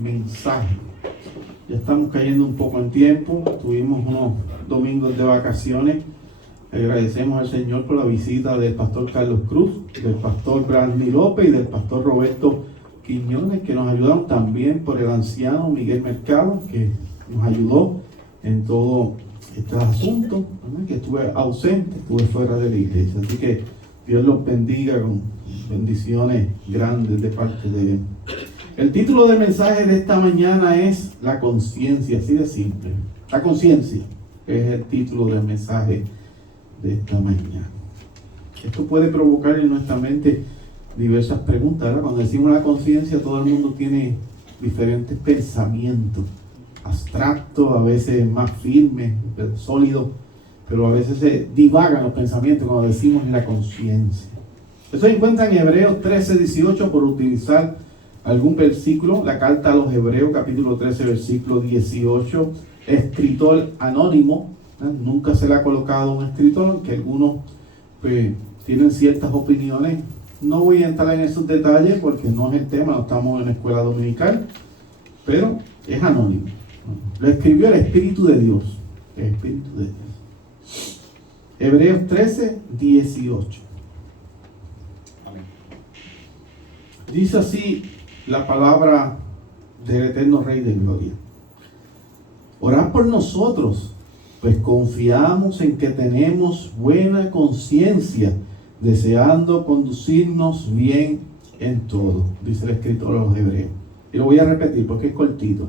mensaje. Ya estamos cayendo un poco en tiempo. Tuvimos unos domingos de vacaciones. Agradecemos al Señor por la visita del pastor Carlos Cruz, del pastor Brandy López y del pastor Roberto Quiñones, que nos ayudaron también por el anciano Miguel Mercado, que nos ayudó en todo este asunto, ¿verdad? Que estuve ausente, estuve fuera de la iglesia. Así que Dios los bendiga con bendiciones grandes de parte de Él. El título del mensaje de esta mañana es La conciencia, así de simple. La conciencia es el título del mensaje de esta mañana. Esto puede provocar en nuestra mente diversas preguntas, ¿verdad? Cuando decimos la conciencia, todo el mundo tiene diferentes pensamientos, abstractos, a veces más firmes, sólidos, pero a veces se divagan los pensamientos cuando decimos la conciencia. Eso se encuentra en Hebreos 13:18, por utilizar algún versículo, la carta a los Hebreos, capítulo 13, versículo 18, escritor anónimo, ¿eh? Nunca se le ha colocado un escritor, que algunos pues, tienen ciertas opiniones. No voy a entrar en esos detalles porque no es el tema, no estamos en la escuela dominical, pero es anónimo. Lo escribió el Espíritu de Dios. El Espíritu de Dios. Hebreos 13:18. Amén. Dice así la palabra del eterno Rey de Gloria. Orad por nosotros, pues confiamos en que tenemos buena conciencia, deseando conducirnos bien en todo, dice el escritor de los Hebreos. Y lo voy a repetir porque es cortito.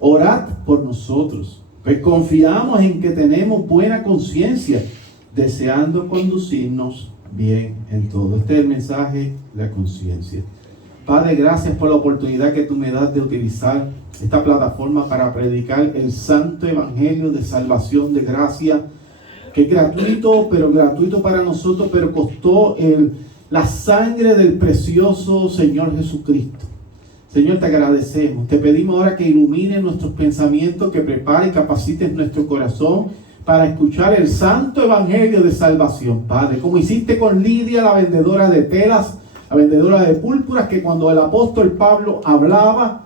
Orad por nosotros, pues confiamos en que tenemos buena conciencia, deseando conducirnos bien en todo. Este es el mensaje de la conciencia. Padre, gracias por la oportunidad que tú me das de utilizar esta plataforma para predicar el santo evangelio de salvación, de gracia, que es gratuito, pero gratuito para nosotros, pero costó la sangre del precioso Señor Jesucristo. Señor, te agradecemos. Te pedimos ahora que ilumines nuestros pensamientos, que prepare y capacites nuestro corazón para escuchar el santo evangelio de salvación, Padre. Como hiciste con Lidia, la vendedora de telas, la vendedora de púrpuras, que cuando el apóstol Pablo hablaba,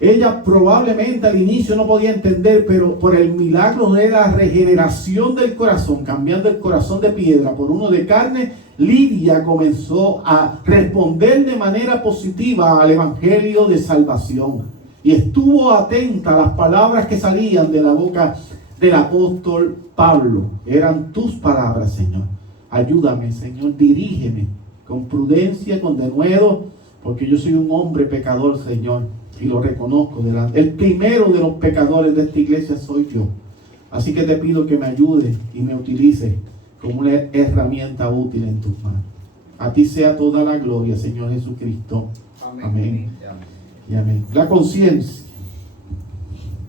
ella probablemente al inicio no podía entender, pero por el milagro de la regeneración del corazón, cambiando el corazón de piedra por uno de carne, Lidia comenzó a responder de manera positiva al evangelio de salvación. Y estuvo atenta a las palabras que salían de la boca del apóstol Pablo. Eran tus palabras, Señor. Ayúdame, Señor, dirígeme con prudencia, con denuedo, porque yo soy un hombre pecador, Señor, y lo reconozco delante. El primero de los pecadores de esta iglesia soy yo. Así que te pido que me ayudes y me utilices como una herramienta útil en tus manos. A ti sea toda la gloria, Señor Jesucristo. Amén. Amén. Y amén. La conciencia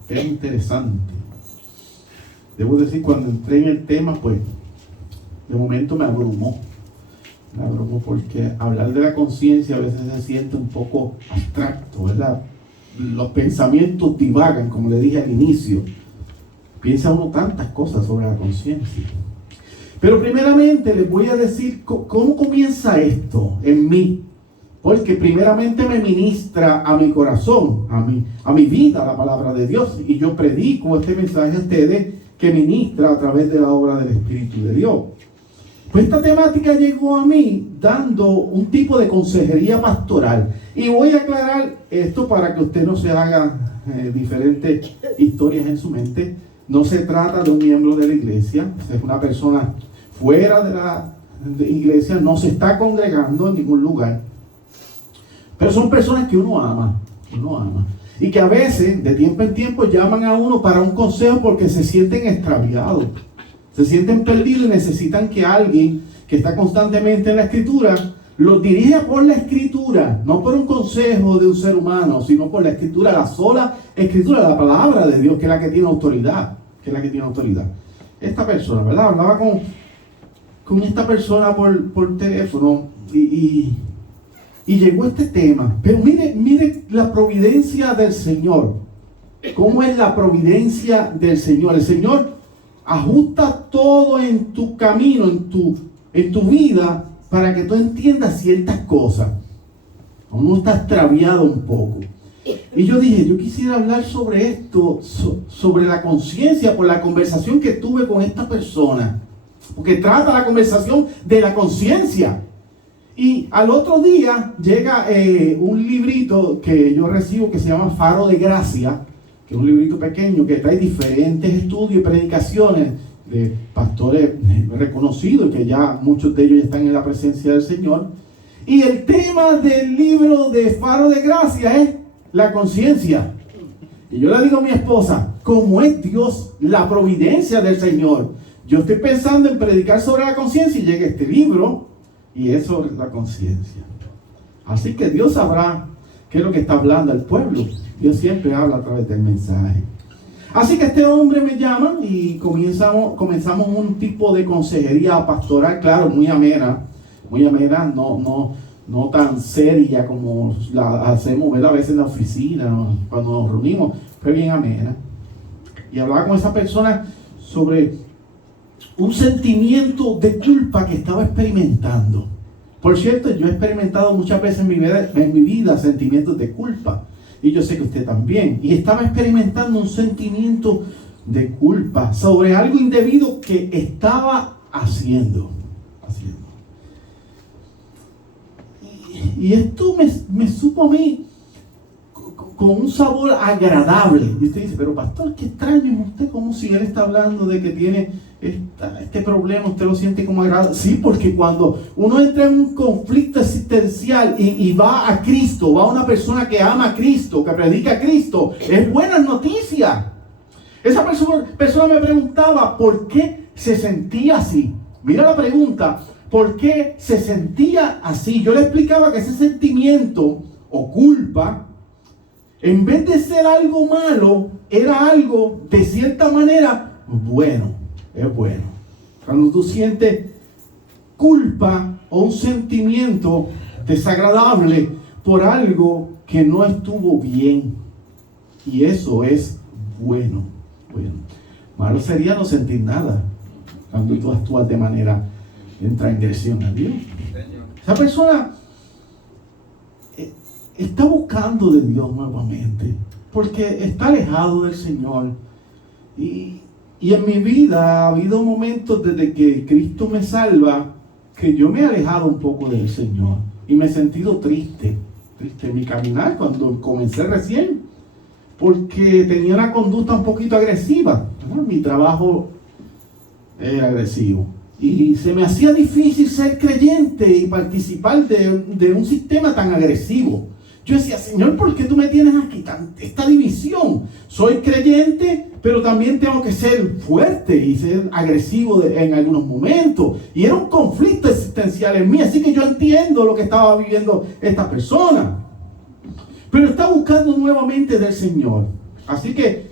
es interesante. Debo decir, cuando entré en el tema, pues, de momento me abrumó. Me abrumó porque hablar de la conciencia a veces se siente un poco abstracto, ¿verdad? Los pensamientos divagan, como le dije al inicio. Piensa uno tantas cosas sobre la conciencia. Pero primeramente les voy a decir cómo comienza esto en mí. Porque primeramente me ministra a mi corazón, a mi vida, la palabra de Dios. Y yo predico este mensaje a ustedes que ministra a través de la obra del Espíritu de Dios. Pues esta temática llegó a mí dando un tipo de consejería pastoral. Y voy a aclarar esto para que usted no se haga diferentes historias en su mente. No se trata de un miembro de la iglesia, es una persona fuera de la iglesia, no se está congregando en ningún lugar. Pero son personas que uno ama. Y que a veces, de tiempo en tiempo, llaman a uno para un consejo porque se sienten extraviados. Se sienten perdidos y necesitan que alguien que está constantemente en la Escritura los dirija por la Escritura, no por un consejo de un ser humano, sino por la Escritura, la sola Escritura, la palabra de Dios, que es la que tiene autoridad. Esta persona, ¿verdad? Hablaba con esta persona por teléfono y llegó este tema. Pero mire la providencia del Señor. ¿Cómo es la providencia del Señor? El Señor ajusta todo en tu camino, en tu vida, para que tú entiendas ciertas cosas. Uno está extraviado un poco. Y yo dije, yo quisiera hablar sobre esto, sobre la conciencia, por la conversación que tuve con esta persona. Porque trata la conversación de la conciencia. Y al otro día llega un librito que yo recibo que se llama Faro de Gracia, que es un librito pequeño que trae diferentes estudios y predicaciones de pastores reconocidos, que ya muchos de ellos ya están en la presencia del Señor. Y el tema del libro de Faro de Gracia es la conciencia. Y yo le digo a mi esposa, ¿cómo es Dios, la providencia del Señor? Yo estoy pensando en predicar sobre la conciencia y llega este libro y es sobre la conciencia. Así que Dios sabrá qué es lo que está hablando al pueblo. Dios siempre habla a través del mensaje. Así que este hombre me llama y comenzamos un tipo de consejería pastoral, claro, muy amena, no tan seria como la hacemos a veces en la oficina, cuando nos reunimos. Fue bien amena. Y hablaba con esa persona sobre un sentimiento de culpa que estaba experimentando. Por cierto, yo he experimentado muchas veces en mi vida sentimientos de culpa. Y yo sé que usted también. Y estaba experimentando un sentimiento de culpa sobre algo indebido que estaba haciendo. Y esto me supo a mí con un sabor agradable. Y usted dice, pero pastor, qué extraño es usted, como si él está hablando de que tiene este problema, usted lo siente como agradable. Sí, porque cuando uno entra en un conflicto existencial y va a Cristo, va a una persona que ama a Cristo, que predica a Cristo, es buena noticia. Esa persona me preguntaba por qué se sentía así. Mira la pregunta, ¿por qué se sentía así? Yo le explicaba que ese sentimiento o culpa, en vez de ser algo malo, era algo de cierta manera bueno. Es bueno. Cuando tú sientes culpa o un sentimiento desagradable por algo que no estuvo bien, y eso es bueno. Malo sería no sentir nada cuando tú actúas de manera en transgresión a Dios. Esa persona está buscando de Dios nuevamente, porque está alejado del Señor. Y en mi vida ha habido momentos desde que Cristo me salva que yo me he alejado un poco del Señor y me he sentido triste en mi caminar cuando comencé recién, porque tenía una conducta un poquito agresiva, ¿no? Mi trabajo era agresivo y se me hacía difícil ser creyente y participar de un sistema tan agresivo. Yo decía, Señor, ¿por qué tú me tienes aquí esta división? Soy creyente, pero también tengo que ser fuerte y ser agresivo en algunos momentos. Y era un conflicto existencial en mí, así que yo entiendo lo que estaba viviendo esta persona. Pero está buscando nuevamente del Señor. Así que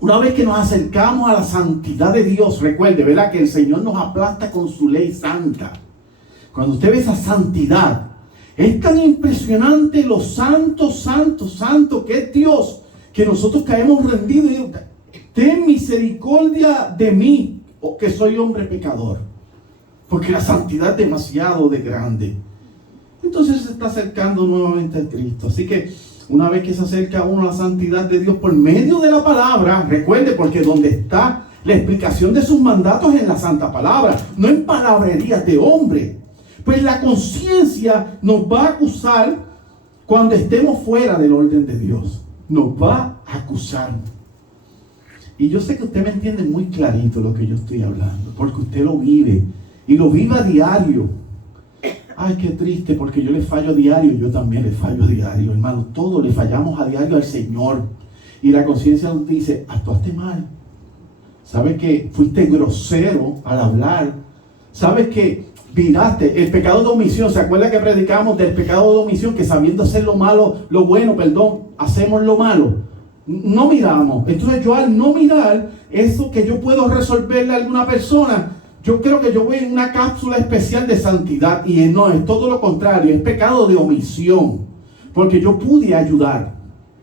una vez que nos acercamos a la santidad de Dios, recuerde, ¿verdad? Que el Señor nos aplasta con su ley santa. Cuando usted ve esa santidad, es tan impresionante lo santo que es Dios, que nosotros caemos rendidos y digo, ten misericordia de mí, que soy hombre pecador, porque la santidad es demasiado de grande. Entonces se está acercando nuevamente a Cristo. Así que una vez que se acerca uno a la santidad de Dios por medio de la palabra, recuerde, porque donde está la explicación de sus mandatos es en la santa palabra, no en palabrerías de hombre. Pues la conciencia nos va a acusar cuando estemos fuera del orden de Dios. Nos va a acusar. Y yo sé que usted me entiende muy clarito lo que yo estoy hablando, porque usted lo vive y lo vive a diario. Ay, qué triste, porque yo le fallo a diario. Yo también le fallo a diario, hermano. Todos le fallamos a diario al Señor. Y la conciencia nos dice, actuaste mal. ¿Sabes que fuiste grosero al hablar? ¿Sabes que viraste? El pecado de omisión, ¿se acuerda que predicamos del pecado de omisión? Que sabiendo hacer lo malo, lo bueno, hacemos lo malo. No miramos. Entonces yo al no mirar eso que yo puedo resolverle a alguna persona, yo creo que yo voy en una cápsula especial de santidad. Y no, es todo lo contrario, es pecado de omisión. Porque yo pude ayudar.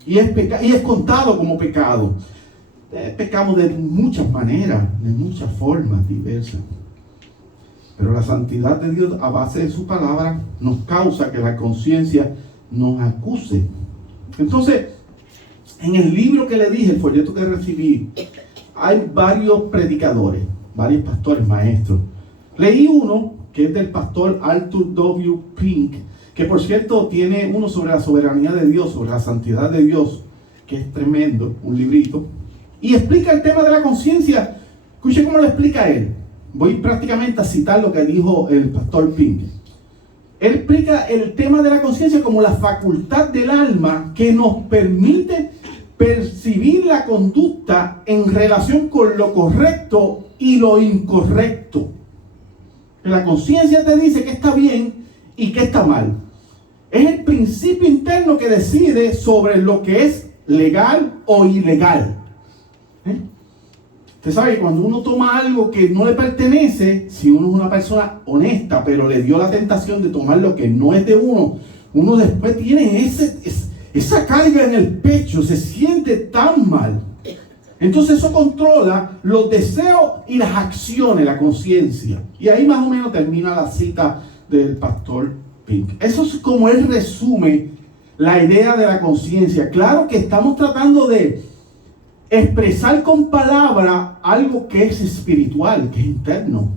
Y es contado como pecado. Pecamos de muchas maneras, de muchas formas diversas. Pero la santidad de Dios, a base de su palabra, nos causa que la conciencia nos acuse. Entonces, en el libro que le dije, el folleto que recibí, hay varios predicadores, varios pastores, maestros. Leí uno que es del pastor Arthur W. Pink, que por cierto tiene uno sobre la soberanía de Dios, sobre la santidad de Dios, que es tremendo, un librito, y explica el tema de la conciencia. Escuche cómo lo explica él. Voy prácticamente a citar lo que dijo el pastor Pink. Él explica el tema de la conciencia como la facultad del alma que nos permite percibir la conducta en relación con lo correcto y lo incorrecto. La conciencia te dice que está bien y que está mal. Es el principio interno que decide sobre lo que es legal o ilegal. Usted sabe que cuando uno toma algo que no le pertenece, si uno es una persona honesta, pero le dio la tentación de tomar lo que no es de uno, uno después tiene esa carga en el pecho, se siente tan mal. Entonces eso controla los deseos y las acciones, la conciencia. Y ahí más o menos termina la cita del pastor Pink. Eso es como él resume la idea de la conciencia. Claro que estamos tratando de expresar con palabras algo que es espiritual, que es interno.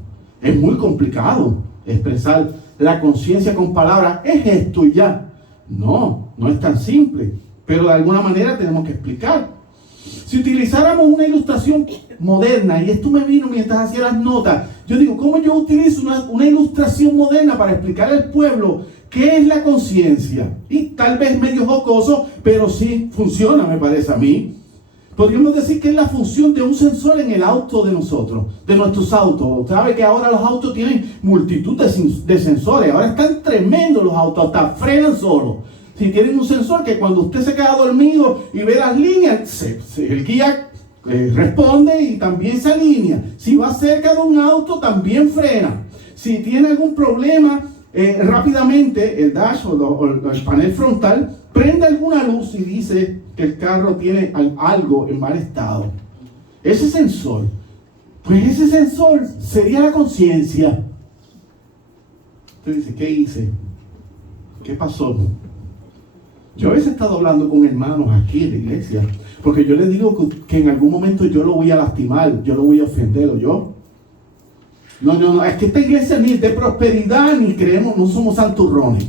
Es muy complicado expresar la conciencia con palabras. Es esto y ya. No es tan simple. Pero de alguna manera tenemos que explicar. Si utilizáramos una ilustración moderna, y esto me vino mientras hacía las notas, yo digo, ¿cómo yo utilizo una ilustración moderna para explicar al pueblo qué es la conciencia? Y tal vez medio jocoso, pero sí funciona, me parece a mí. Podríamos decir que es la función de un sensor en el auto de nosotros, de nuestros autos. ¿Sabe que ahora los autos tienen multitud de sensores? Ahora están tremendos los autos, hasta frenan solos. Si tienen un sensor que cuando usted se queda dormido y ve las líneas, el guía responde y también se alinea. Si va cerca de un auto, también frena. Si tiene algún problema, rápidamente el dash o el panel frontal prende alguna luz y dice que el carro tiene algo en mal estado. Ese sensor sería la conciencia. Usted dice, ¿qué hice? ¿Qué pasó? Yo a veces he estado hablando con hermanos aquí en la iglesia, porque yo les digo que en algún momento yo lo voy a lastimar, yo lo voy a ofender, ¿o yo? No, es que esta iglesia ni es de prosperidad, ni creemos, no somos santurrones.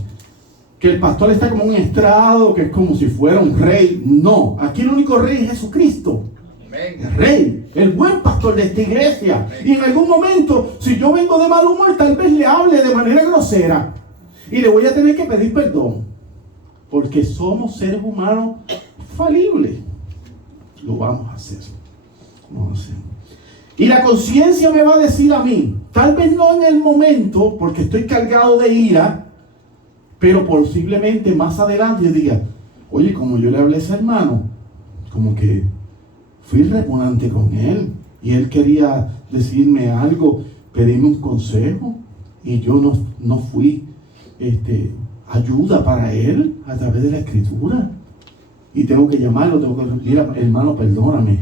Que el pastor está como un estrado, que es como si fuera un rey. No, aquí el único rey es Jesucristo. El rey, el buen pastor de esta iglesia. Y en algún momento, si yo vengo de mal humor, tal vez le hable de manera grosera. Y le voy a tener que pedir perdón. Porque somos seres humanos falibles. Lo vamos a hacer. Y la conciencia me va a decir a mí, tal vez no en el momento, porque estoy cargado de ira, pero posiblemente más adelante yo diga, oye, como yo le hablé a ese hermano, como que fui repugnante con él, y él quería decirme algo, pedirme un consejo, y yo no fui ayuda para él a través de la escritura. Y tengo que llamarlo, tengo que decir, mira, hermano, perdóname,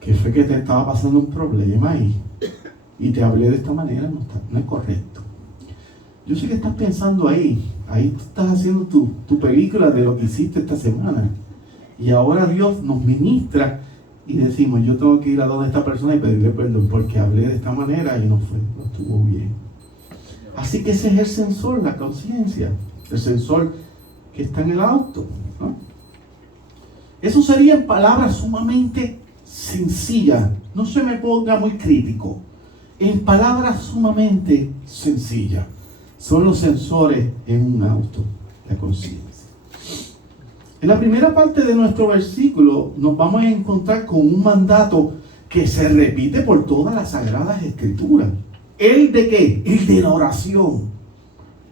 que fue que te estaba pasando un problema y te hablé de esta manera, no es correcto. Yo sé que estás pensando ahí estás haciendo tu película de lo que hiciste esta semana. Y ahora Dios nos ministra y decimos, yo tengo que ir a donde esta persona y pedirle perdón porque hablé de esta manera y no estuvo bien. Así que ese es el sensor, la conciencia, el sensor que está en el auto, ¿no? Eso sería en palabras sumamente sencillas. No se me ponga muy crítico. En palabras sumamente sencillas. Son los sensores en un auto, la conciencia. En la primera parte de nuestro versículo nos vamos a encontrar con un mandato que se repite por todas las Sagradas Escrituras. ¿El de qué? El de la oración.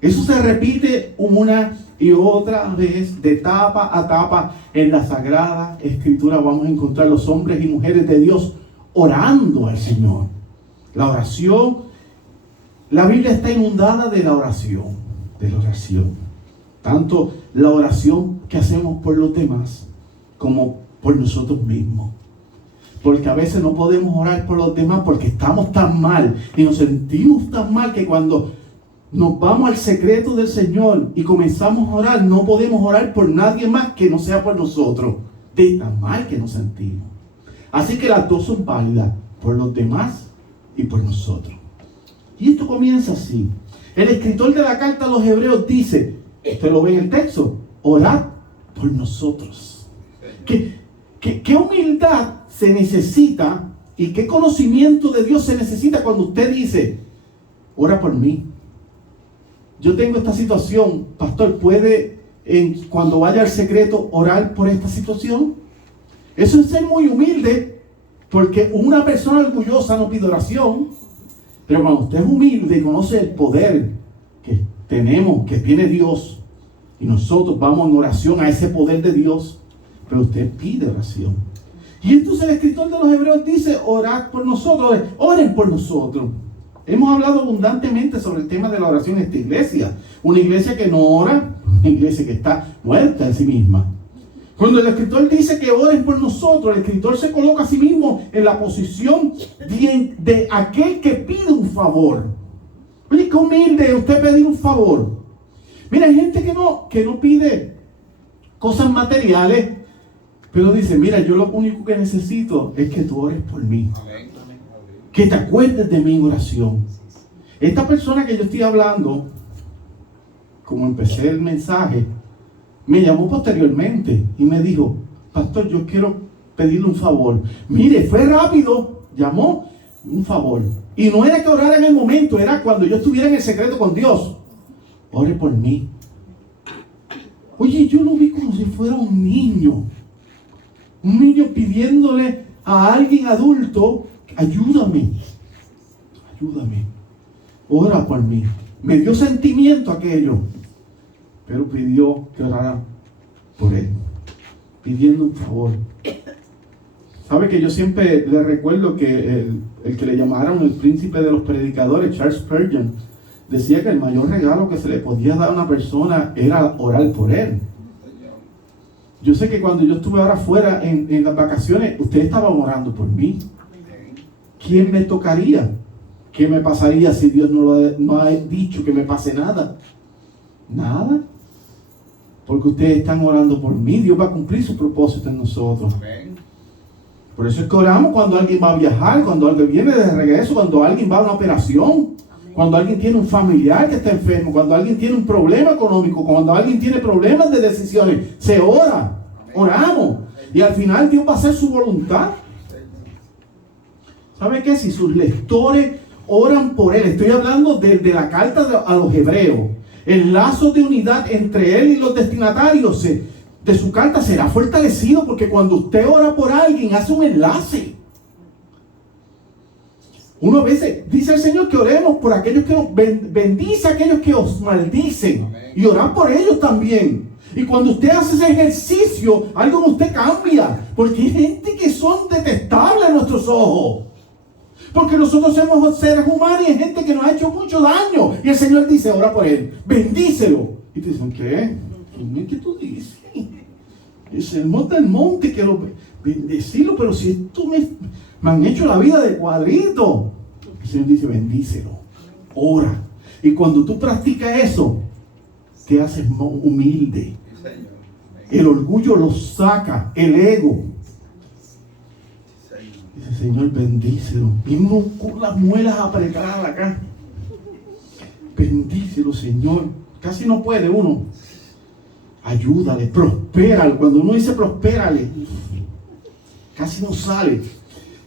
Eso se repite una y otra vez, de etapa a etapa, en la Sagrada Escritura. Vamos a encontrar los hombres y mujeres de Dios orando al Señor. La oración, la Biblia está inundada de la oración. Tanto la oración que hacemos por los demás, como por nosotros mismos. Porque a veces no podemos orar por los demás porque estamos tan mal y nos sentimos tan mal que cuando nos vamos al secreto del Señor y comenzamos a orar, no podemos orar por nadie más que no sea por nosotros, de tan mal que nos sentimos. Así que las dos son válidas, por los demás y por nosotros. Y esto comienza así. El escritor de la carta a los Hebreos dice, usted lo ve en el texto, orad por nosotros. ¿Qué humildad se necesita y qué conocimiento de Dios se necesita cuando usted dice, ora por mí? Yo tengo esta situación, pastor, ¿puede cuando vaya al secreto orar por esta situación? Eso es ser muy humilde, porque una persona orgullosa no pide oración, pero cuando usted es humilde y conoce el poder que tenemos, que tiene Dios, y nosotros vamos en oración a ese poder de Dios, pero usted pide oración. Y entonces el escritor de los Hebreos dice, orad por nosotros, oren por nosotros. Hemos hablado abundantemente sobre el tema de la oración en esta iglesia. Una iglesia que no ora, una iglesia que está muerta en sí misma. Cuando el escritor dice que oren por nosotros, el escritor se coloca a sí mismo en la posición de aquel que pide un favor. Oye, qué humilde usted pedir un favor. Mira, hay gente que no pide cosas materiales, pero dice, mira, yo lo único que necesito es que tú ores por mí. Amén. Que te acuerdes de mi oración. Esta persona que yo estoy hablando, como empecé el mensaje, me llamó posteriormente y me dijo, pastor, yo quiero pedirle un favor. Mire, fue rápido, llamó, un favor. Y no era que orara en el momento, era cuando yo estuviera en el secreto con Dios. Ore por mí. Oye, yo lo vi como si fuera un niño pidiéndole a alguien adulto, ayúdame, ora por mí. Me dio sentimiento aquello, pero pidió que orara por él, pidiendo un favor. Sabe que yo siempre le recuerdo que el que le llamaron el príncipe de los predicadores, Charles Spurgeon, decía que el mayor regalo que se le podía dar a una persona era orar por él. Yo sé que cuando yo estuve ahora afuera en las vacaciones, ustedes estaban orando por mí. ¿Quién me tocaría? ¿Qué me pasaría si Dios no ha dicho que me pase nada? Nada. Porque ustedes están orando por mí. Dios va a cumplir su propósito en nosotros. Por eso es que oramos cuando alguien va a viajar, cuando alguien viene de regreso, cuando alguien va a una operación, cuando alguien tiene un familiar que está enfermo, cuando alguien tiene un problema económico, cuando alguien tiene problemas de decisiones. Se ora, oramos. Y al final Dios va a hacer su voluntad. ¿Sabe qué? Si sus lectores oran por él, estoy hablando de la carta a los Hebreos, el lazo de unidad entre él y los destinatarios de su carta será fortalecido, porque cuando usted ora por alguien, hace un enlace. Uno a veces dice el Señor que oremos por aquellos que nos bendice, a aquellos que os maldicen. Amén. Y orar por ellos también. Y cuando usted hace ese ejercicio, algo en usted cambia, porque hay gente que son detestables en nuestros ojos. Porque nosotros somos seres humanos y hay gente que nos ha hecho mucho daño. Y el Señor dice, ora por él, bendícelo. Y te dicen, ¿qué? ¿Qué tú dices? El sermón del monte, que lo bendecirlo, pero si esto me han hecho la vida de cuadrito. El Señor dice, bendícelo, ora. Y cuando tú practicas eso, te haces humilde. El orgullo lo saca, el ego. Dice, Señor, bendícelo. Viene uno con las muelas apretadas acá. Bendícelo, Señor. Casi no puede uno. Ayúdale, prospérale. Cuando uno dice prospérale, casi no sale.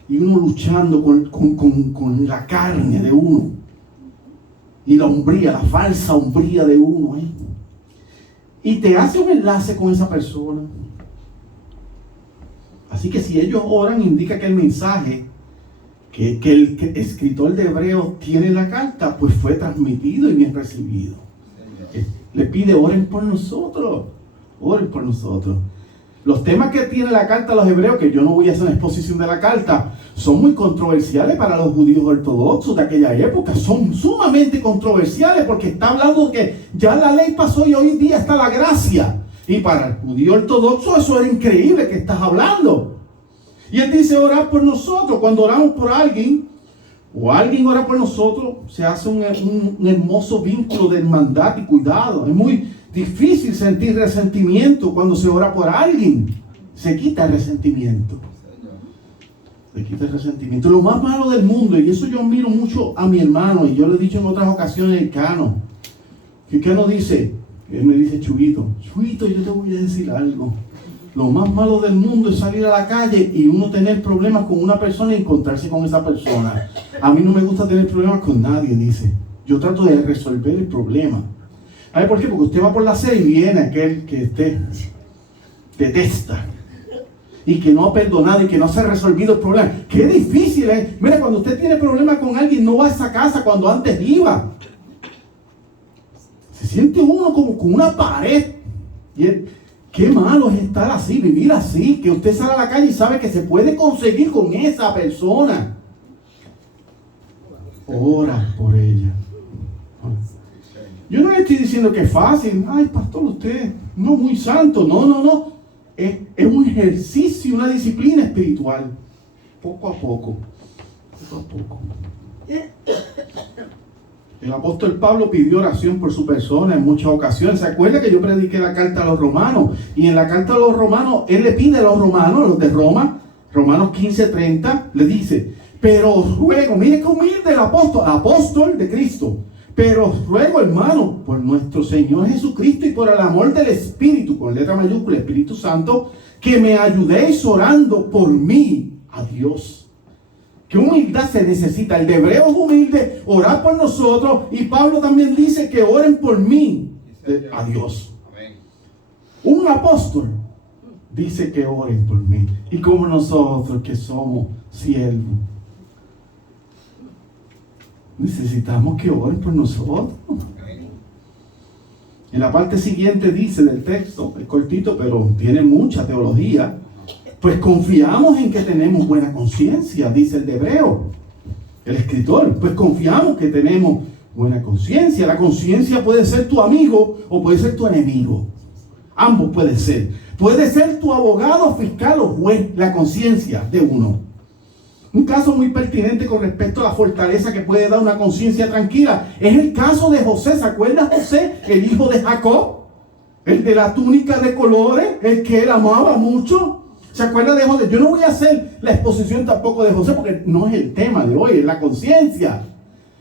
Y uno luchando con la carne de uno. Y la hombría, la falsa hombría de uno. Y te hace un enlace con esa persona. Así que si ellos oran, indica que el mensaje que el escritor de Hebreos tiene en la carta, pues fue transmitido y bien recibido. Le pide, oren por nosotros. Oren por nosotros. Los temas que tiene la carta a los Hebreos, que yo no voy a hacer una exposición de la carta, son muy controversiales para los judíos ortodoxos de aquella época. Son sumamente controversiales porque está hablando que ya la ley pasó y hoy día está la gracia. Y para el judío ortodoxo eso era increíble que estás hablando. Y él dice orar por nosotros. Cuando oramos por alguien, o alguien ora por nosotros, se hace un hermoso vínculo de hermandad y cuidado. Es muy difícil sentir resentimiento cuando se ora por alguien. Se quita el resentimiento. Se quita el resentimiento. Lo más malo del mundo, y eso yo admiro mucho a mi hermano, y yo lo he dicho en otras ocasiones, el Cano. Que Cano dice, él me dice, Chuito, yo te voy a decir algo. Lo más malo del mundo es salir a la calle y uno tener problemas con una persona y encontrarse con esa persona. A mí no me gusta tener problemas con nadie, dice. Yo trato de resolver el problema. ¿Sabe por qué? Porque usted va por la acera y viene aquel que usted detesta y que no ha perdonado y que no se ha resolvido el problema. Qué difícil es. Mira, cuando usted tiene problemas con alguien, no va a esa casa cuando antes iba. Se siente uno como con una pared. Qué malo es estar así, vivir así, que usted sale a la calle y sabe que se puede conseguir con esa persona. Ora por ella. Yo no le estoy diciendo que es fácil. Ay, pastor, usted no es muy santo. No. Es un ejercicio, una disciplina espiritual. Poco a poco. El apóstol Pablo pidió oración por su persona en muchas ocasiones. ¿Se acuerda que yo prediqué la carta a los romanos? Y en la carta a los romanos, él le pide a los romanos, los de Roma, Romanos 15:30, le dice, pero os ruego, mire qué humilde el apóstol de Cristo, pero os ruego, hermano, por nuestro Señor Jesucristo y por el amor del Espíritu, con letra mayúscula, Espíritu Santo, que me ayudéis orando por mí a Dios. ¿Qué humildad se necesita? El de Hebreo es humilde, orar por nosotros, y Pablo también dice que oren por mí a Dios. Un apóstol dice que oren por mí. Y como nosotros que somos siervos, necesitamos que oren por nosotros. En la parte siguiente dice del texto, es cortito pero tiene mucha teología. Pues confiamos en que tenemos buena conciencia, dice el de Hebreo, el escritor. Pues confiamos que tenemos buena conciencia. La conciencia puede ser tu amigo o puede ser tu enemigo. Ambos puede ser. Puede ser tu abogado, fiscal o juez, la conciencia de uno. Un caso muy pertinente con respecto a la fortaleza que puede dar una conciencia tranquila es el caso de José. ¿Se acuerda José, el hijo de Jacob? El de la túnica de colores, el que él amaba mucho. ¿Se acuerda de José? Yo no voy a hacer la exposición tampoco de José porque no es el tema de hoy, es la conciencia.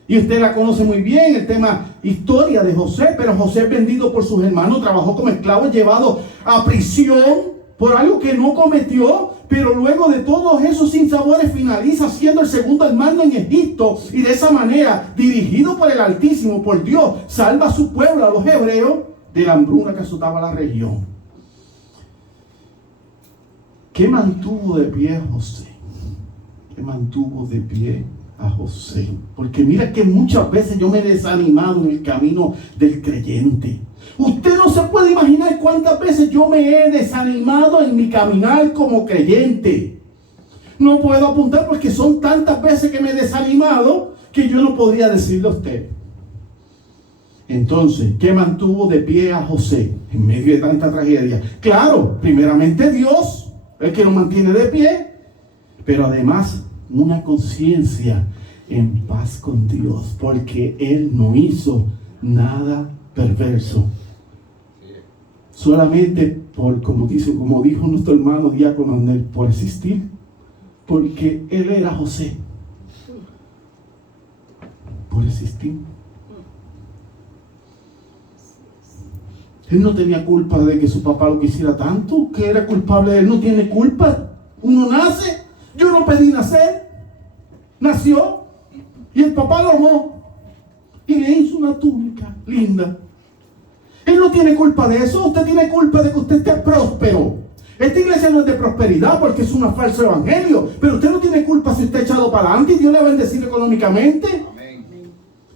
Y usted la conoce muy bien, el tema historia de José. Pero José, vendido por sus hermanos, trabajó como esclavo, llevado a prisión por algo que no cometió. Pero luego de todos esos sinsabores finaliza siendo el segundo al mando en Egipto. Y de esa manera, dirigido por el Altísimo, por Dios, salva a su pueblo, a los hebreos, de la hambruna que azotaba la región. ¿Qué mantuvo de pie a José? ¿Qué mantuvo de pie a José? Porque mira que muchas veces yo me he desanimado en el camino del creyente. Usted no se puede imaginar cuántas veces yo me he desanimado en mi caminar como creyente. No puedo apuntar porque son tantas veces que me he desanimado que yo no podría decirle a usted. Entonces, ¿qué mantuvo de pie a José en medio de tanta tragedia? Claro, primeramente Dios, el que lo mantiene de pie, pero además una conciencia en paz con Dios, porque Él no hizo nada perverso. Solamente como dijo nuestro hermano diácono Andel, por existir, porque Él era José. Por existir. Él no tenía culpa de que su papá lo quisiera tanto, que era culpable. Él no tiene culpa. Uno nace. Yo no pedí nacer. Nació. Y el papá lo amó. Y le hizo una túnica linda. Él no tiene culpa de eso. Usted tiene culpa de que usted esté próspero. Esta iglesia no es de prosperidad porque es un falso evangelio. Pero usted no tiene culpa si usted ha echado para adelante y Dios le ha bendecido económicamente. Amén.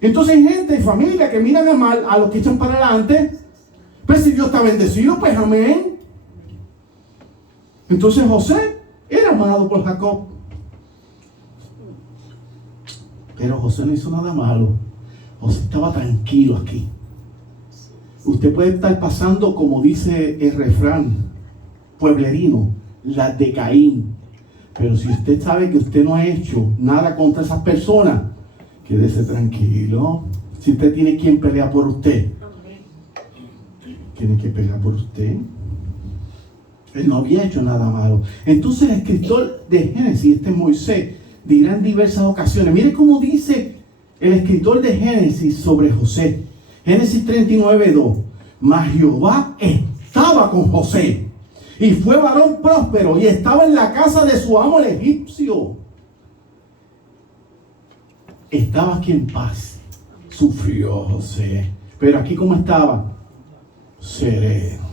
Entonces hay gente y familia que miran a mal a los que echan para adelante. Pues si Dios está bendecido, pues amén. Entonces José era amado por Jacob. Pero José no hizo nada malo. José estaba tranquilo aquí. Usted puede estar pasando, como dice el refrán pueblerino, las de Caín. Pero si usted sabe que usted no ha hecho nada contra esas personas, quédese tranquilo. Si usted tiene quien pelea por usted, tiene que pelear por usted. Él no había hecho nada malo. Entonces el escritor de Génesis, este Moisés, dirá en diversas ocasiones. Mire cómo dice el escritor de Génesis sobre José. Génesis 39:2. Mas Jehová estaba con José, y fue varón próspero, y estaba en la casa de su amo el egipcio. Estaba aquí en paz. Sufrió José, pero aquí ¿cómo estaba? Sereno.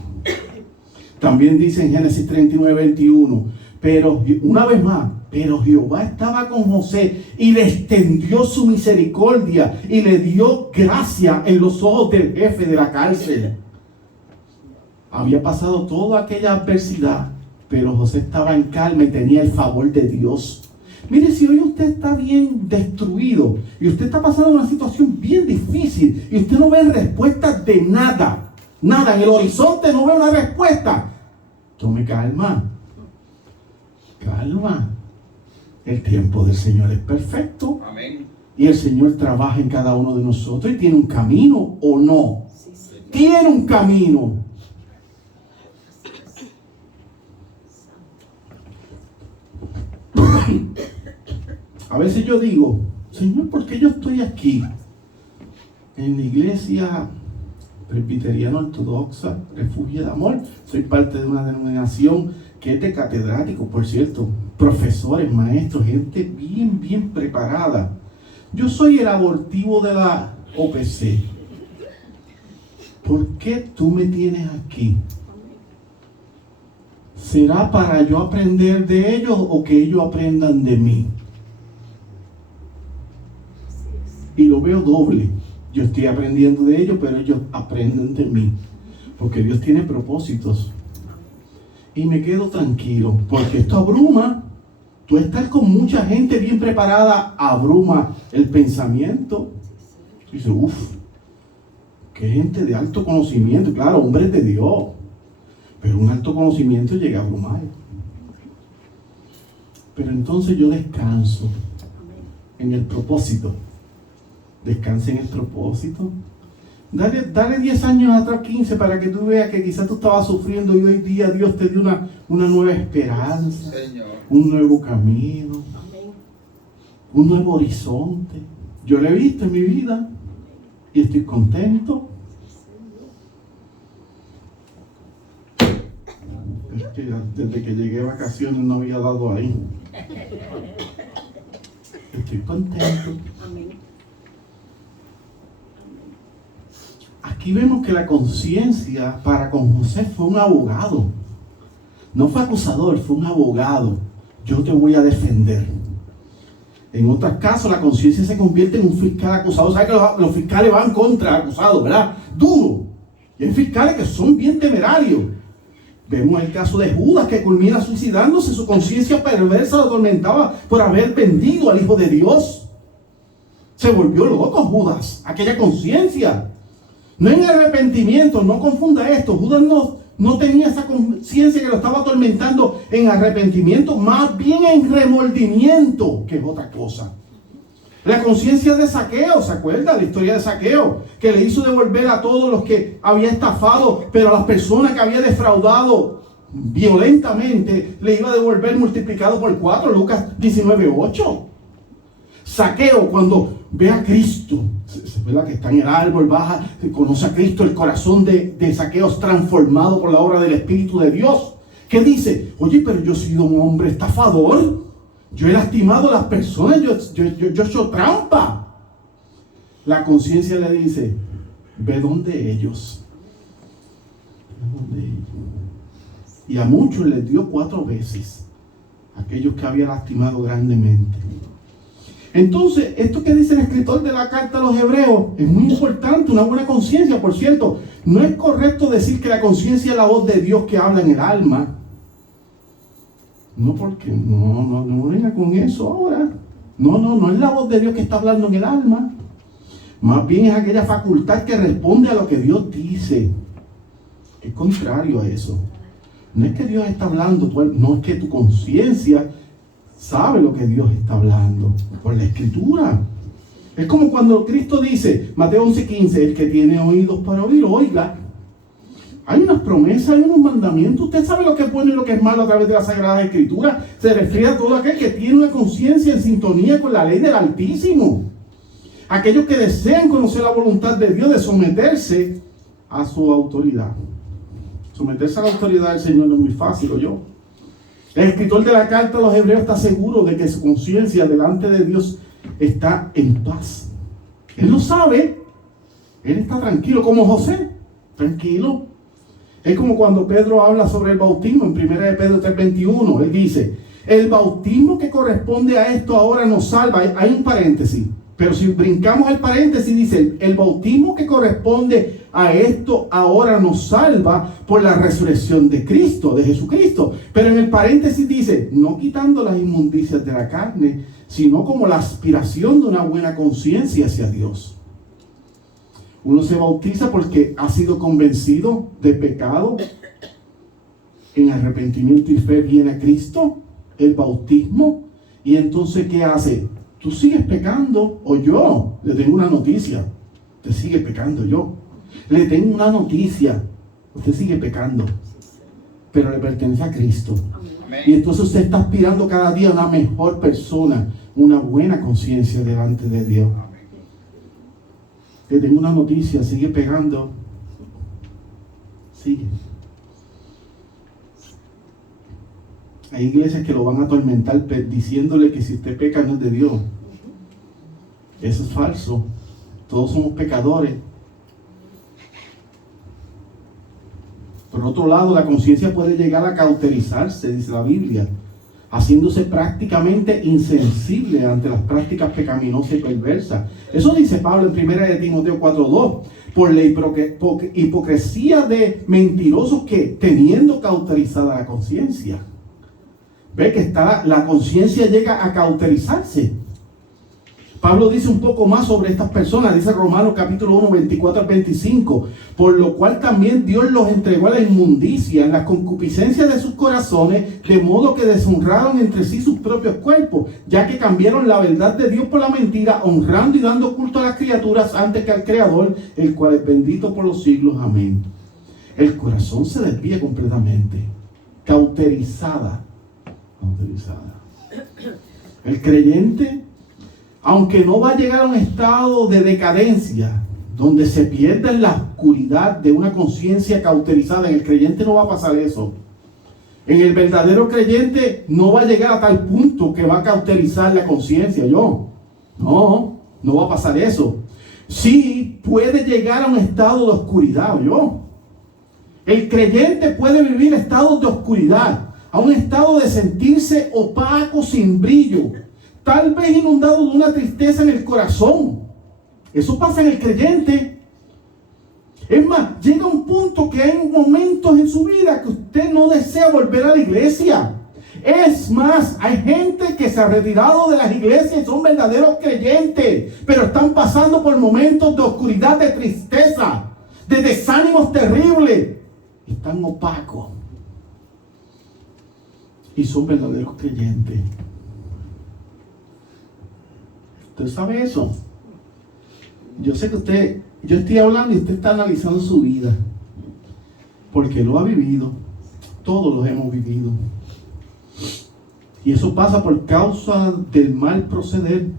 También dice en Génesis 39:21, pero una vez más, pero Jehová estaba con José y le extendió su misericordia y le dio gracia en los ojos del jefe de la cárcel. Había pasado toda aquella adversidad, pero José estaba en calma y tenía el favor de Dios. Mire, si hoy usted está bien destruido y usted está pasando una situación bien difícil y usted no ve respuestas de nada, nada, en el horizonte no ve una respuesta, tome calma, calma. El tiempo del Señor es perfecto. Amén. Y el Señor trabaja en cada uno de nosotros y tiene un camino o no. Sí. Tiene un camino. A veces yo digo, Señor, ¿por qué yo estoy aquí? En la iglesia presbiteriana ortodoxa, Refugio de Amor. Soy parte de una denominación que es de catedráticos, por cierto, profesores, maestros, gente bien preparada. Yo soy el abortivo de la OPC. ¿Por qué tú me tienes aquí? ¿Será para yo aprender de ellos o que ellos aprendan de mí? Y lo veo doble. Yo estoy aprendiendo de ellos, pero ellos aprenden de mí. Porque Dios tiene propósitos. Y me quedo tranquilo, porque esto abruma. Tú estás con mucha gente bien preparada, abruma el pensamiento. Y dice, qué gente de alto conocimiento. Claro, hombres de Dios. Pero un alto conocimiento llega a abrumar. Pero entonces yo descanso en el propósito. Descansa en el propósito. Dale 10 años atrás, 15, para que tú veas que quizás tú estabas sufriendo y hoy día Dios te dio una nueva esperanza, Señor. Un nuevo camino, amén. Un nuevo horizonte. Yo lo he visto en mi vida y estoy contento. Es que desde que llegué a vacaciones no había dado ahí. Estoy contento. Amén. Aquí vemos que la conciencia para con José fue un abogado. No fue acusador, fue un abogado. Yo te voy a defender. En otros casos la conciencia se convierte en un fiscal acusado. ¿Sabes que los fiscales van contra acusados, verdad? Duro. Y hay fiscales que son bien temerarios. Vemos el caso de Judas, que culmina suicidándose. Su conciencia perversa lo atormentaba por haber vendido al Hijo de Dios. Se volvió loco Judas. Aquella conciencia. No en arrepentimiento, no confunda esto. Judas no tenía esa conciencia que lo estaba atormentando en arrepentimiento, más bien en remordimiento, que es otra cosa. La conciencia de Zaqueo, ¿se acuerda la historia de Zaqueo? Que le hizo devolver a todos los que había estafado, pero a las personas que había defraudado violentamente, le iba a devolver multiplicado por 4, Lucas 19:8. Zaqueo, cuando ve a Cristo, ¿verdad? Que está en el árbol, baja, conoce a Cristo, el corazón de Zaqueo es transformado por la obra del Espíritu de Dios. ¿Qué dice? Oye, pero yo he sido un hombre estafador. Yo he lastimado a las personas, yo he hecho trampa. La conciencia le dice, ve donde ellos. Y a muchos les dio 4 veces. Aquellos que había lastimado grandemente. Entonces, esto que dice el escritor de la carta a los Hebreos es muy importante, una buena conciencia. Por cierto, no es correcto decir que la conciencia es la voz de Dios que habla en el alma. No, porque no venga con eso ahora. No es la voz de Dios que está hablando en el alma. Más bien es aquella facultad que responde a lo que Dios dice. Es contrario a eso. No es que Dios está hablando, no es que tu conciencia sabe lo que Dios está hablando por la Escritura. Es como cuando Cristo dice, Mateo 11:15, el que tiene oídos para oír, oiga. Hay unas promesas, hay unos mandamientos. Usted sabe lo que es bueno y lo que es malo a través de las Sagradas Escrituras. Se refiere a todo aquel que tiene una conciencia en sintonía con la ley del Altísimo. Aquellos que desean conocer la voluntad de Dios, de someterse a su autoridad. Someterse a la autoridad del Señor no es muy fácil, ¿o yo? El escritor de la carta a los hebreos está seguro de que su conciencia delante de Dios está en paz. Él lo sabe. Él está tranquilo, como José, tranquilo. Es como cuando Pedro habla sobre el bautismo en 1 de Pedro 3:21. Él dice, el bautismo que corresponde a esto ahora nos salva. Hay un paréntesis, pero si brincamos el paréntesis dice, el bautismo que corresponde a esto ahora nos salva por la resurrección de Cristo, de Jesucristo. Pero en el paréntesis dice, no quitando las inmundicias de la carne, sino como la aspiración de una buena conciencia hacia Dios. Uno se bautiza porque ha sido convencido de pecado. En arrepentimiento y fe viene a Cristo, el bautismo. Y entonces, ¿qué hace? Tú sigues pecando, o yo le tengo una noticia. Usted sigue pecando, yo. Le tengo una noticia. Usted sigue pecando, pero le pertenece a Cristo. Amén. Y entonces usted está aspirando cada día a una mejor persona, una buena conciencia delante de Dios. Le tengo una noticia, sigue pegando. Sigue. Hay iglesias que lo van a atormentar diciéndole que si usted peca no es de Dios. Eso es falso. Todos somos pecadores. Por otro lado, la conciencia puede llegar a cauterizarse, dice la Biblia, haciéndose prácticamente insensible ante las prácticas pecaminosas y perversas. Eso dice Pablo en 1 de Timoteo 4:2, por la hipocresía de mentirosos que, teniendo cauterizada la conciencia. Ve que la conciencia llega a cauterizarse. Pablo dice un poco más sobre estas personas, dice Romanos capítulo 1, 24 al 25, por lo cual también Dios los entregó a la inmundicia en las concupiscencias de sus corazones, de modo que deshonraron entre sí sus propios cuerpos, ya que cambiaron la verdad de Dios por la mentira, honrando y dando culto a las criaturas antes que al Creador, el cual es bendito por los siglos. Amén. El corazón se desvía completamente, cauterizada. El creyente, aunque no va a llegar a un estado de decadencia donde se pierda en la oscuridad de una conciencia cauterizada, en el creyente no va a pasar eso. En el verdadero creyente no va a llegar a tal punto que va a cauterizar la conciencia. No va a pasar eso. Sí puede llegar a un estado de oscuridad. El creyente puede vivir estados de oscuridad, a un estado de sentirse opaco, sin brillo, tal vez inundado de una tristeza en el corazón. Eso pasa en el creyente. Es más, llega un punto que hay momentos en su vida que usted no desea volver a la iglesia. Es más, hay gente que se ha retirado de las iglesias y son verdaderos creyentes, pero están pasando por momentos de oscuridad, de tristeza, de desánimos terribles. Están opacos. Y son verdaderos creyentes. ¿Usted sabe eso? Yo sé que yo estoy hablando y usted está analizando su vida, porque lo ha vivido. Todos los hemos vivido. Y eso pasa por causa del mal proceder.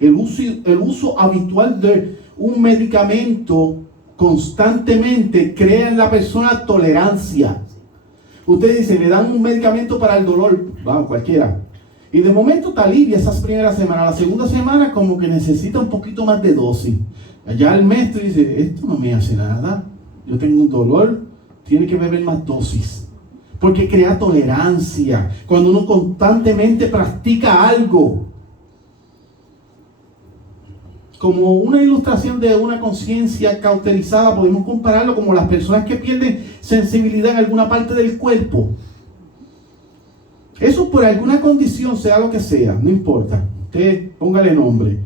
El uso habitual de un medicamento constantemente crea en la persona tolerancia. Usted dice, le dan un medicamento para el dolor, vamos, cualquiera. Y de momento te alivia esas primeras semanas. La segunda semana como que necesita un poquito más de dosis. Allá el maestro dice, esto no me hace nada. Yo tengo un dolor, tiene que beber más dosis. Porque crea tolerancia. Cuando uno constantemente practica algo. Como una ilustración de una conciencia cauterizada, podemos compararlo como las personas que pierden sensibilidad en alguna parte del cuerpo. Eso por alguna condición, sea lo que sea, no importa. Usted póngale nombre.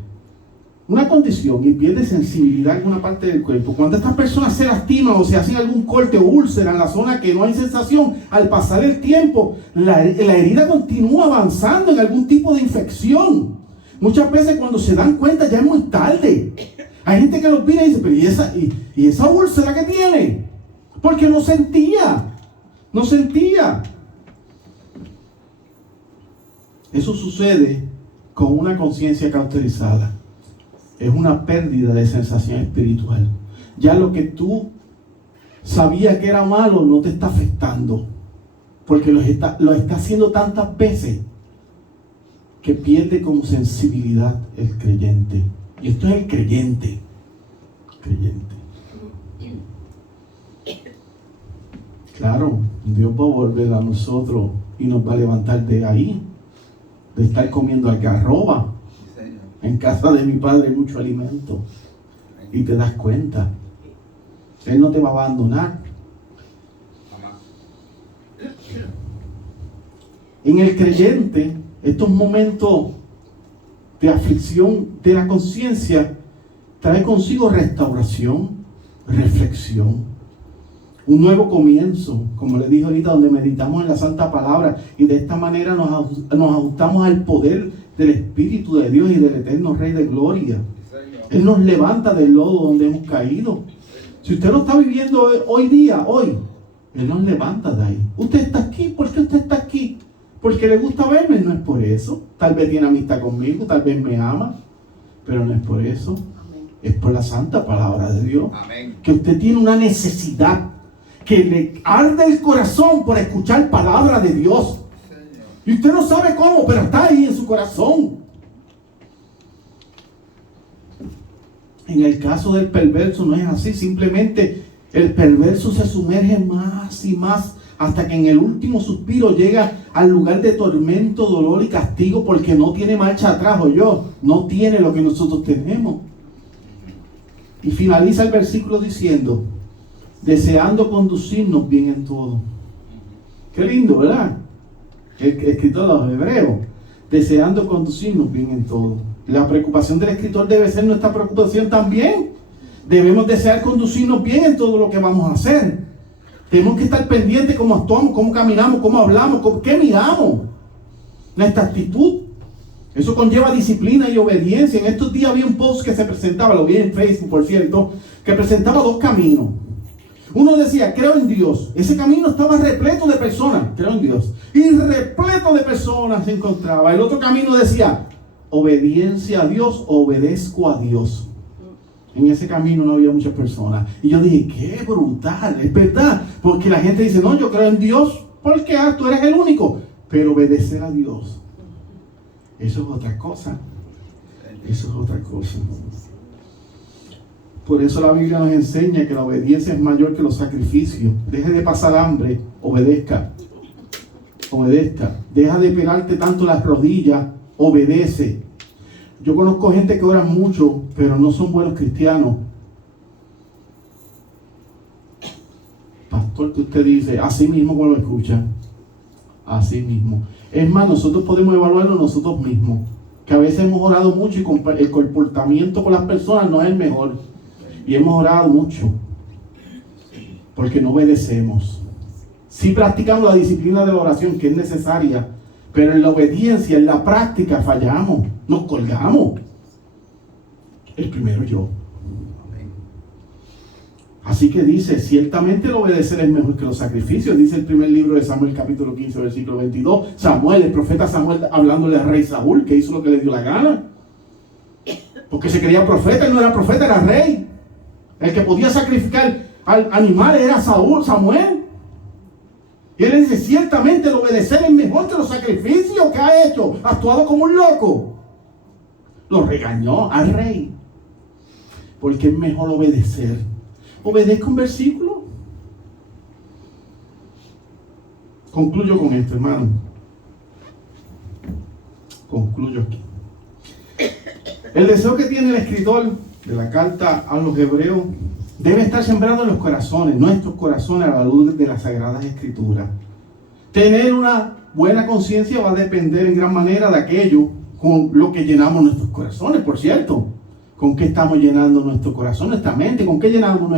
una condición y pierde sensibilidad en una parte del cuerpo. Cuando estas personas se lastiman o se hacen algún corte o úlcera en la zona que no hay sensación, al pasar el tiempo, la herida continúa avanzando en algún tipo de infección. Muchas veces cuando se dan cuenta ya es muy tarde. Hay gente que los mira y dice, pero ¿y esa úlcera que tiene? Porque no sentía. Eso sucede con una conciencia cauterizada. Es una pérdida de sensación espiritual. Ya lo que tú sabías que era malo no te está afectando, porque lo está haciendo tantas veces que pierde como sensibilidad el creyente. Y esto es el creyente. Claro, Dios va a volver a nosotros y nos va a levantar de ahí, de estar comiendo algarroba. En casa de mi padre hay mucho alimento. Y te das cuenta. Él no te va a abandonar. En el creyente, estos momentos de aflicción de la conciencia trae consigo restauración, reflexión, un nuevo comienzo, como les dije ahorita, donde meditamos en la Santa Palabra y de esta manera nos ajustamos al poder del Espíritu de Dios y del eterno Rey de Gloria. Él nos levanta del lodo donde hemos caído. Si usted lo está viviendo hoy, Él nos levanta de ahí. Usted está aquí, ¿por qué usted está aquí? Porque le gusta verme, no es por eso. Tal vez tiene amistad conmigo, tal vez me ama, pero no es por eso. Es por la Santa Palabra de Dios. Amén. Que usted tiene una necesidad, que le arde el corazón por escuchar palabra de Dios. Y usted no sabe cómo, pero está ahí en su corazón. En el caso del perverso no es así. Simplemente el perverso se sumerge más y más hasta que en el último suspiro llega al lugar de tormento, dolor y castigo, porque no tiene marcha atrás, no tiene lo que nosotros tenemos. Y finaliza el versículo diciendo, deseando conducirnos bien en todo. Qué lindo, ¿verdad? El escritor de los Hebreos, deseando conducirnos bien en todo. La preocupación del escritor debe ser nuestra preocupación también. Debemos desear conducirnos bien en todo lo que vamos a hacer. Tenemos que estar pendientes cómo actuamos, cómo caminamos, cómo hablamos, qué miramos. Nuestra actitud. Eso conlleva disciplina y obediencia. En estos días había un post que se presentaba, lo vi en Facebook, por cierto, que presentaba dos caminos. Uno decía, creo en Dios. Ese camino estaba repleto de personas, creo en Dios. Y repleto de personas se encontraba. El otro camino decía, obediencia a Dios, obedezco a Dios. En ese camino no había muchas personas. Y yo dije, qué brutal, es verdad. Porque la gente dice, no, yo creo en Dios, porque tú eres el único. Pero obedecer a Dios, eso es otra cosa. Por eso la Biblia nos enseña que la obediencia es mayor que los sacrificios. Deje de pasar hambre, obedezca. Deja de pelarte tanto las rodillas, obedece. Yo conozco gente que ora mucho, pero no son buenos cristianos. Pastor, que usted dice, así mismo cuando lo escucha. Así mismo. Es más, nosotros podemos evaluarlo nosotros mismos. Que a veces hemos orado mucho y el comportamiento con las personas no es el mejor. Y hemos orado mucho porque no obedecemos. Sí practicamos la disciplina de la oración, que es necesaria, pero en la obediencia, en la práctica fallamos, nos colgamos. El primero yo. Así que dice, ciertamente el obedecer es mejor que los sacrificios. Dice el primer libro de Samuel, capítulo 15, versículo 22. Samuel, el profeta Samuel, hablándole al rey Saúl, que hizo lo que le dio la gana. Porque se creía profeta, él no era profeta, era rey. El que podía sacrificar al animal era Samuel. Y él le dice, ciertamente el obedecer es mejor que los sacrificios. que ha hecho? Ha actuado como un loco. Lo regañó al rey. Porque es mejor obedecer. Obedezca un versículo. Concluyo con esto, hermano. Concluyo aquí. El deseo que tiene el escritor de la carta a los Hebreos debe estar sembrado en los corazones, nuestros corazones, a la luz de las Sagradas Escrituras. Tener una buena conciencia va a depender en gran manera de aquello con lo que llenamos nuestros corazones, por cierto. ¿Con qué estamos llenando nuestro corazón, nuestra mente? ¿Con qué llenamos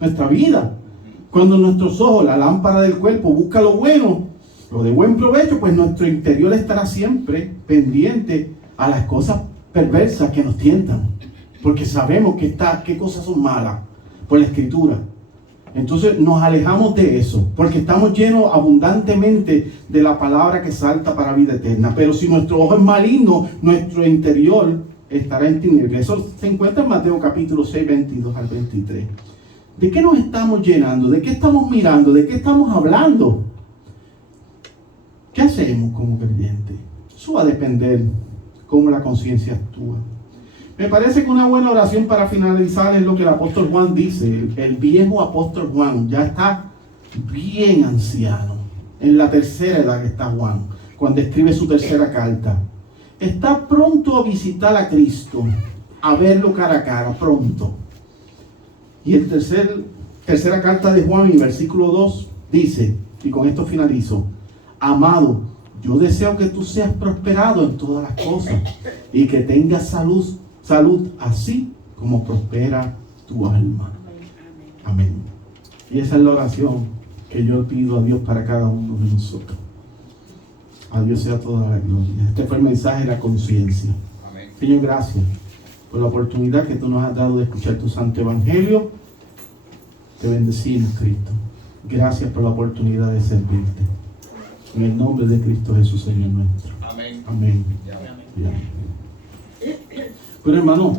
nuestra vida? Cuando nuestros ojos, la lámpara del cuerpo, busca lo bueno, lo de buen provecho, pues nuestro interior estará siempre pendiente a las cosas perversas que nos tientan. Porque sabemos qué cosas son malas por la Escritura. Entonces nos alejamos de eso, porque estamos llenos abundantemente de la palabra que salta para vida eterna. Pero si nuestro ojo es maligno, nuestro interior estará en tinieblas. Eso se encuentra en Mateo capítulo 6, 22 al 23. ¿De qué nos estamos llenando? ¿De qué estamos mirando? ¿De qué estamos hablando? ¿Qué hacemos como creyentes? Eso va a depender cómo la conciencia actúa. Me parece que una buena oración para finalizar es lo que el apóstol Juan dice. El viejo apóstol Juan ya está bien anciano. En la tercera edad que está Juan, cuando escribe su tercera carta. Está pronto a visitar a Cristo, a verlo cara a cara, pronto. Y el tercera carta de Juan, en versículo 2, dice, y con esto finalizo: amado, yo deseo que tú seas prosperado en todas las cosas y que tengas salud así como prospera tu alma. Amén. Y esa es la oración que yo pido a Dios para cada uno de nosotros. A Dios sea toda la gloria. Este fue el mensaje de la conciencia. Señor, gracias por la oportunidad que tú nos has dado de escuchar tu santo evangelio. Te bendecimos, Cristo. Gracias por la oportunidad de servirte. En el nombre de Cristo Jesús, Señor nuestro. Amén. Amén. Amén. Pero hermano,